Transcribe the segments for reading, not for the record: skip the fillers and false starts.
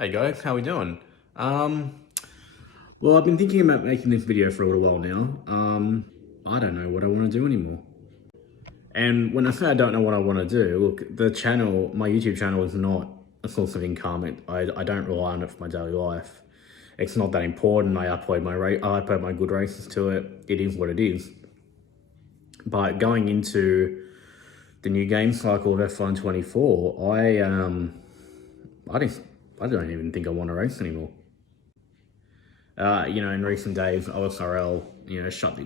Hey guys, how we doing? Well, I've been thinking about making this video for a little while now. I don't know what I want to do anymore. And when I say I don't know what I want to do, look, my YouTube channel is not a source of income. I don't rely on it for my daily life. It's not that important. I upload my good races to it. It is what it is. But going into the new game cycle of F1 24, I don't even think I want to race anymore. In recent days, OSRL, shut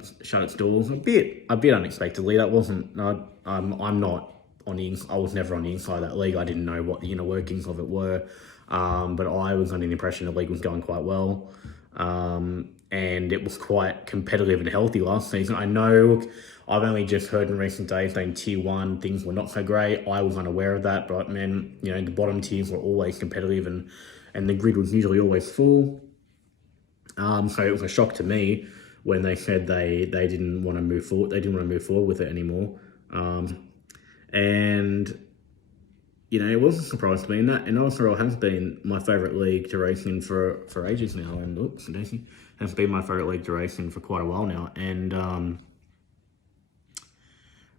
its doors a bit unexpectedly. That wasn't. I'm not on the. I was never on the inside of that league. I didn't know what the inner workings of it were, but I was under the impression the league was going quite well, and it was quite competitive and healthy last season. I know. I've only just heard in recent days that in Tier 1 things were not so great. I was unaware of that, but man, the bottom tiers were always competitive and the grid was usually always full. So it was a shock to me when they said they didn't want to move forward. They didn't want to move forward with it anymore. And it was a surprise to me. And OSRL has been my favourite league to race in for ages now. And has been my favourite league to race in for quite a while now. And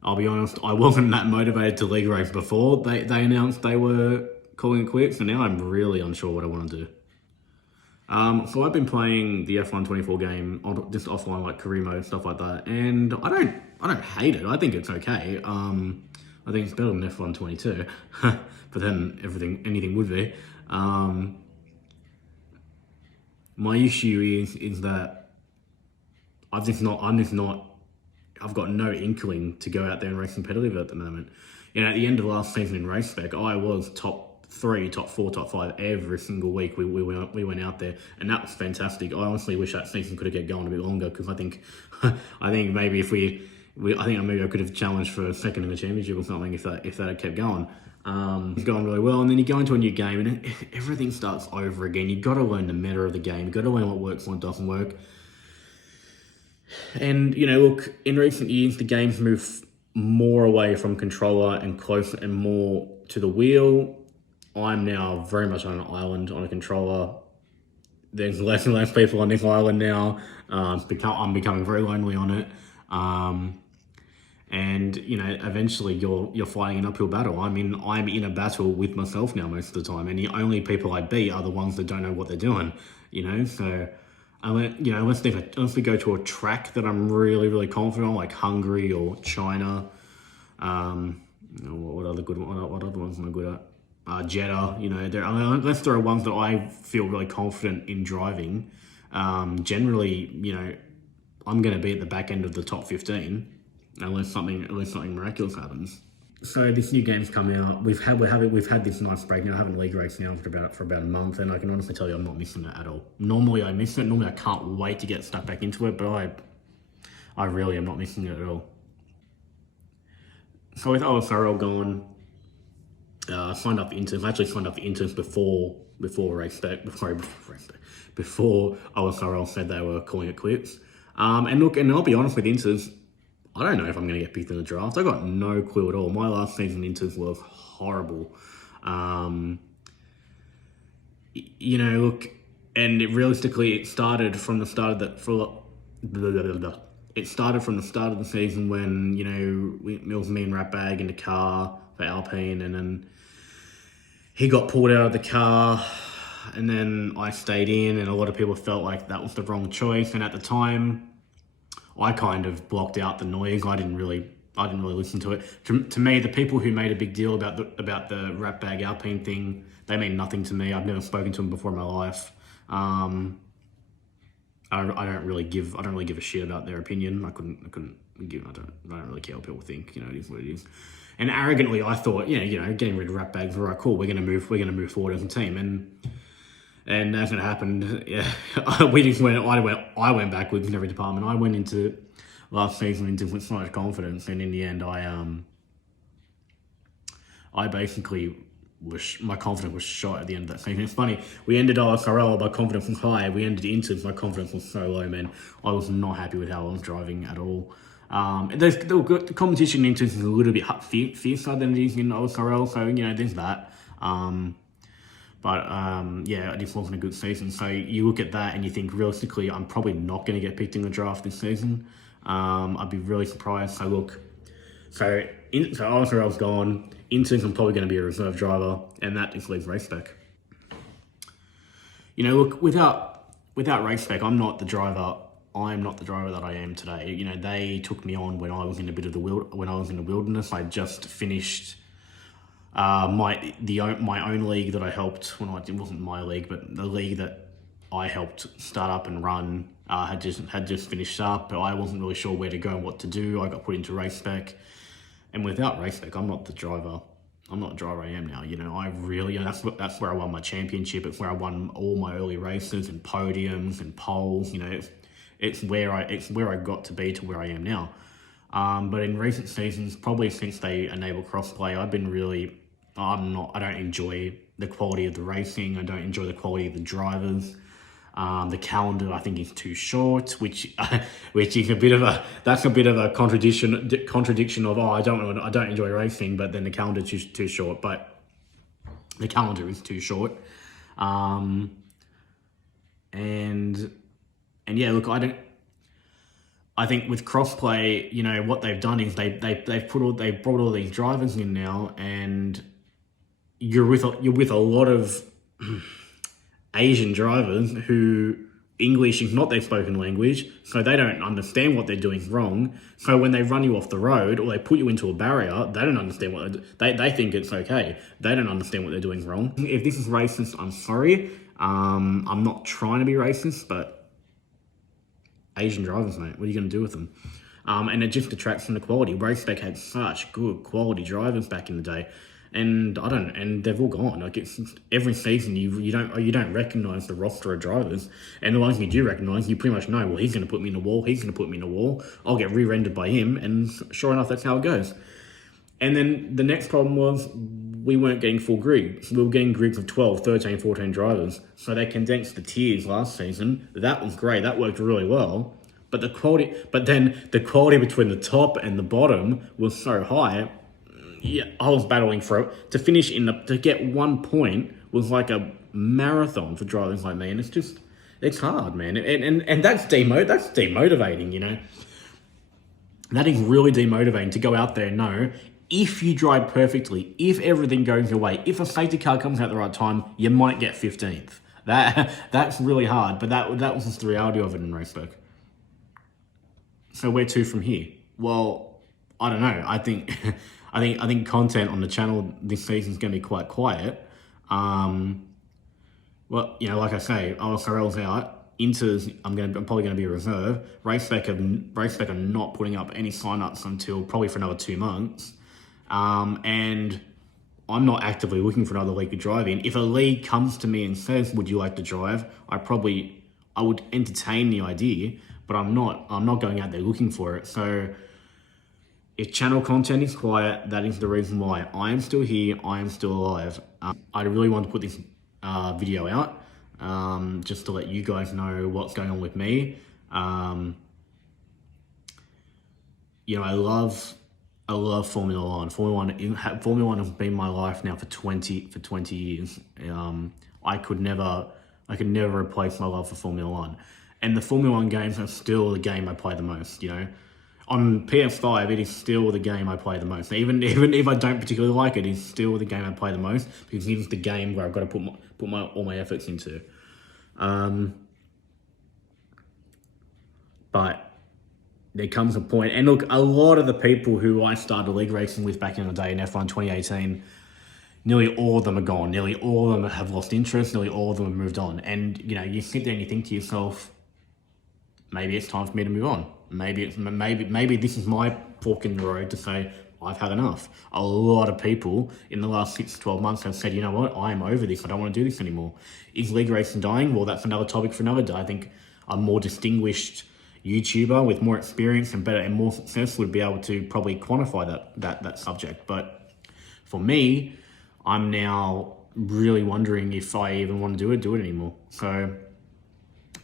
I'll be honest, I wasn't that motivated to league race before they announced they were calling it quits. And now I'm really unsure what I want to do. So I've been playing the F1 24 game just offline, like career mode, stuff like that, and I don't hate it. I think it's okay. I think it's better than F1 22, but then anything would be. My issue is that I've got no inkling to go out there and race competitive at the moment. At the end of last season in race spec, I was top 3, top 4, top 5 every single week. We went out there, and that was fantastic. I honestly wish that season could have kept going a bit longer, because I think maybe maybe I could have challenged for a second in the championship or something if that had kept going. It's going really well, and then you go into a new game and everything starts over again. You've got to learn the meta of the game. You've got to learn what works and what doesn't work. And look, in recent years, the game's moved more away from controller and closer and more to the wheel. I'm now very much on an island on a controller. There's less and less people on this island now. I'm becoming very lonely on it. And eventually you're fighting an uphill battle. I'm in a battle with myself now most of the time, and the only people I beat are the ones that don't know what they're doing. So unless we go to a track that I'm really, really confident on, like Hungary or China. What other ones am I good at? Jeddah, unless there are ones that I feel really confident in driving, generally, I'm going to be at the back end of the top 15, unless something miraculous happens. So this new game's coming out. We've had this nice break now. I haven't league raced now for about a month, and I can honestly tell you I'm not missing it at all. Normally I miss it. Normally I can't wait to get stuck back into it, but I really am not missing it at all. So with OSRL gone, signed up for interns. I actually signed up for interns before OSRL said they were calling it quits. And I'll be honest with interns, I don't know if I'm going to get picked in the draft. I got no clue at all. My last season interns was horrible. And it started from the start of the season when it was me and Ratbag in the car for Alpine, and then he got pulled out of the car, and then I stayed in, and a lot of people felt like that was the wrong choice. And at the time, I kind of blocked out the noise. I didn't really listen to it. To me, the people who made a big deal about the Ratbag Alpine thing, they mean nothing to me. I've never spoken to them before in my life. I don't really give a shit about their opinion. I don't really care what people think. It is what it is. And arrogantly, I thought, getting rid of Ratbags, all right, cool. We're gonna move forward as a team. And as it happened, yeah, I went backwards in every department. I went into last season with so much confidence, and in the end, I basically my confidence was shot at the end of that season. It's funny, we ended OSRL, my confidence was high. We ended interns, my confidence was so low, man. I was not happy with how I was driving at all. The competition in interns is a little bit fiercer than it is in OSRL, so there's that. But yeah, it just wasn't a good season. So you look at that and you think realistically, I'm probably not going to get picked in the draft this season. I'd be really surprised. So look, so RSRL's gone. In-season, I'm probably going to be a reserve driver, and that just leaves race spec. You know, look, without race spec, I'm not the driver that I am today. You know, they took me on when I was in a bit of the wilderness. I just finished my own league that I helped. Well, it wasn't my league, but the league that I helped start up and run had just finished up. But I wasn't really sure where to go and what to do. I got put into race spec, and without race spec, I'm not the driver. I'm not the driver I am now. You know, that's where I won my championship. It's where I won all my early races and podiums and poles. You know, it's where I got to be to where I am now. But in recent seasons, probably since they enabled crossplay, I don't enjoy the quality of the racing. I don't enjoy the quality of the drivers. The calendar, I think, is too short, which is a bit of a contradiction of, I don't enjoy racing, but then the calendar is too short. But the calendar is too short, and yeah, look, I think with crossplay, you know, what they've done is they've brought all these drivers in now, and you're with a lot of Asian drivers who English is not their spoken language, so they don't understand what they're doing wrong. So when they run you off the road or they put you into a barrier, they don't understand they think it's okay. They don't understand what they're doing wrong. If this is racist, I'm sorry. I'm not trying to be racist, but Asian drivers, mate, what are you going to do with them? And it just detracts from the quality. RaceSpec had such good quality drivers back in the day, and they've all gone. Like, it's every season you don't recognise the roster of drivers, and the ones you do recognise, you pretty much know. Well, he's going to put me in a wall. He's going to put me in a wall. I'll get re-rendered by him, and sure enough, that's how it goes. And then the next problem was we weren't getting full grids. We were getting grids of 12, 13, 14 drivers. So they condensed the tiers last season. That was great. That worked really well. But the quality between the top and the bottom was so high. Yeah, I was battling for it. To finish to get 1 point was like a marathon for drivers like me. And it's hard, man. And that's demotivating, you know. That is really demotivating to go out there and know, if you drive perfectly, if everything goes your way, if a safety car comes out at the right time, you might get 15th. That's really hard, but that was just the reality of it in RaceSpec. So where to from here? Well, I don't know. I think content on the channel this season is going to be quite quiet. Well, you know, like I say, OSRL's out. Inter's, I'm probably going to be a reserve. RaceSpec are not putting up any sign-ups until probably for another 2 months. And I'm not actively looking for another league to drive in. If a league comes to me and says, would you like to drive? I would entertain the idea, but I'm not going out there looking for it. So if channel content is quiet, that is the reason why I am still here. I am still alive. I really want to put this video out, just to let you guys know what's going on with me. You know, I love Formula One. Formula One has been my life now for 20 years. I could never replace my love for Formula One. And the Formula One games are still the game I play the most, you know. On PS5, it is still the game I play the most. Even if I don't particularly like it, it's still the game I play the most, because it is the game where I've got to put all my efforts into. But there comes a point, and look, a lot of the people who I started league racing with back in the day in F1 2018, nearly all of them are gone. Nearly all of them have lost interest. Nearly all of them have moved on. And, you know, you sit there and you think to yourself, maybe it's time for me to move on. Maybe this is my fork in the road to say, I've had enough. A lot of people in the last 6 to 12 months have said, you know what, I'm over this. I don't want to do this anymore. Is league racing dying? Well, that's another topic for another day. I think a more distinguished YouTuber with more experience and better and more success would be able to probably quantify that subject. But for me, I'm now really wondering if I even want to do it anymore. So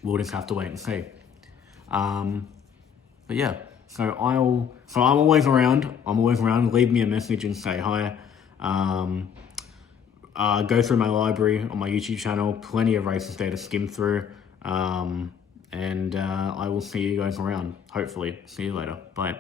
we'll just have to wait and see. But yeah, so I'm always around. Leave me a message and say hi. go through my library on my YouTube channel. Plenty of races there to skim through. And I will see you guys around. Hopefully. See you later. Bye.